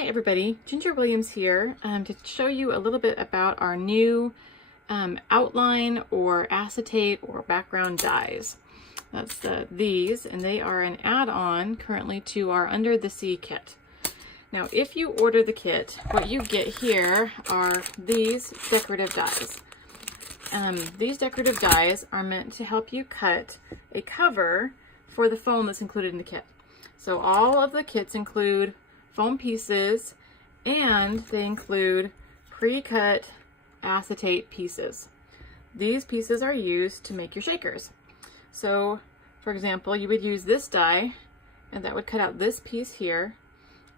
Hi everybody, Ginger Williams here to show you a little bit about our new outline or acetate or background dyes. That's these, and they are an add-on currently to our Under the Sea kit. Now if you order the kit, what you get here are these decorative dyes. These decorative dyes are meant to help you cut a cover for the foam that's included in the kit. So all of the kits include foam pieces, and they include pre-cut acetate pieces. These pieces are used to make your shakers. So for example, you would use this die, and that would cut out this piece here,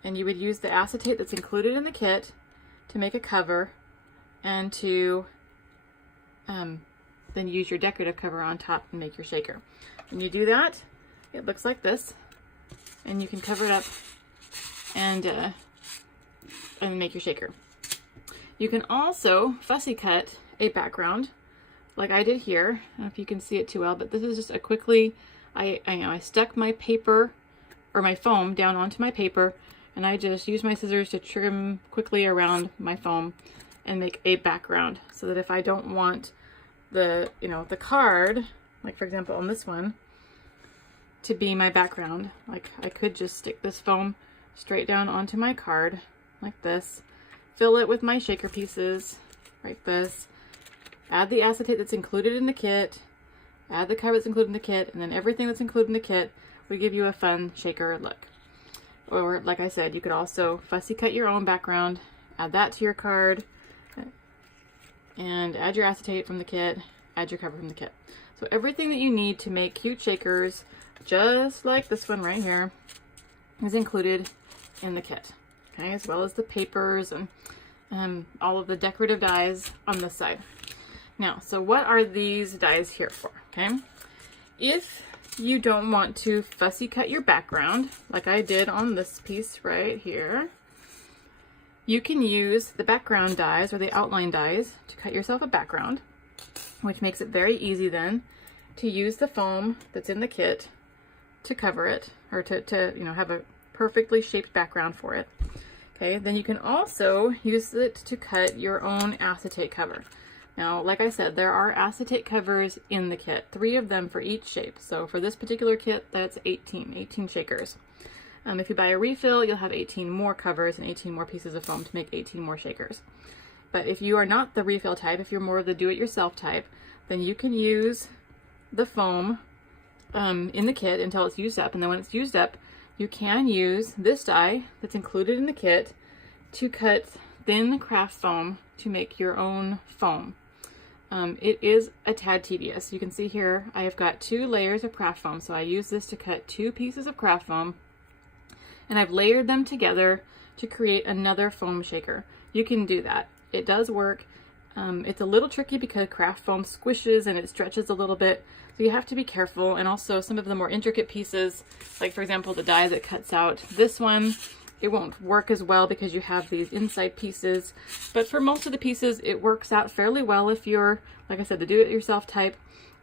and you would use the acetate that's included in the kit to make a cover, and to then use your decorative cover on top and make your shaker. When you do that, it looks like this, and you can cover it up and make your shaker. You can also fussy cut a background like I did here. I don't know if you can see it too well, but this is just a quickly, I stuck my paper or my foam down onto my paper, and I just used my scissors to trim quickly around my foam and make a background, so that if I don't want the card, like for example on this one, to be my background, like I could just stick this foam straight down onto my card like this, fill it with my shaker pieces like this, add the acetate that's included in the kit, add the cover that's included in the kit, and then everything that's included in the kit will give you a fun shaker look. Or like I said, you could also fussy cut your own background, add that to your card, and add your acetate from the kit, add your cover from the kit. So everything that you need to make cute shakers, just like this one right here, is included in the kit, okay, as well as the papers and all of the decorative dyes on this side. Now, so what are these dyes here for? Okay, if you don't want to fussy cut your background like I did on this piece right here, you can use the background dyes or the outline dyes to cut yourself a background, which makes it very easy then to use the foam that's in the kit to cover it, or to have a perfectly shaped background for it. Okay, then you can also use it to cut your own acetate cover. Now, like I said, there are acetate covers in the kit, 3 of them for each shape. So for this particular kit, that's 18 shakers. If you buy a refill, you'll have 18 more covers and 18 more pieces of foam to make 18 more shakers. But if you are not the refill type, if you're more of the do-it-yourself type, then you can use the foam in the kit until it's used up, and then when it's used up, you can use this die that's included in the kit to cut thin craft foam to make your own foam. It is a tad tedious. You can see here I have got 2 layers of craft foam, so I use this to cut 2 pieces of craft foam, and I've layered them together to create another foam shaker. You can do that. It does work. It's a little tricky because craft foam squishes and it stretches a little bit, so you have to be careful. And also some of the more intricate pieces, like for example the die that cuts out this one, it won't work as well because you have these inside pieces. But for most of the pieces it works out fairly well if you're, like I said, the do-it-yourself type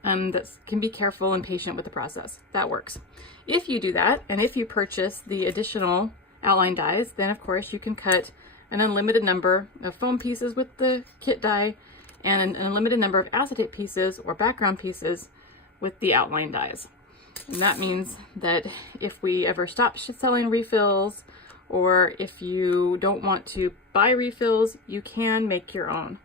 that can be careful and patient with the process. That works. If you do that, and if you purchase the additional outline dyes, then of course you can cut an unlimited number of foam pieces with the kit die, and an unlimited number of acetate pieces or background pieces with the outline dyes. And that means that if we ever stop selling refills, or if you don't want to buy refills, you can make your own.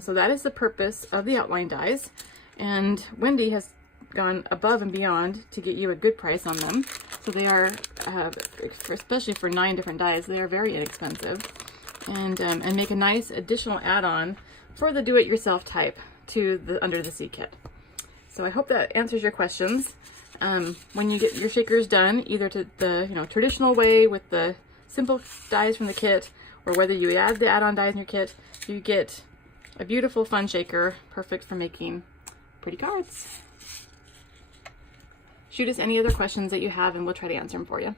So that is the purpose of the outline dyes, and Wendy has gone above and beyond to get you a good price on them. So they are, especially for 9 different dyes, they are very inexpensive, and make a nice additional add-on for the do-it-yourself type to the Under the Sea kit. So I hope that answers your questions. When you get your shakers done, either to the traditional way with the simple dyes from the kit, or whether you add the add-on dyes in your kit, you get a beautiful fun shaker, perfect for making pretty cards. Shoot us any other questions that you have and we'll try to answer them for you.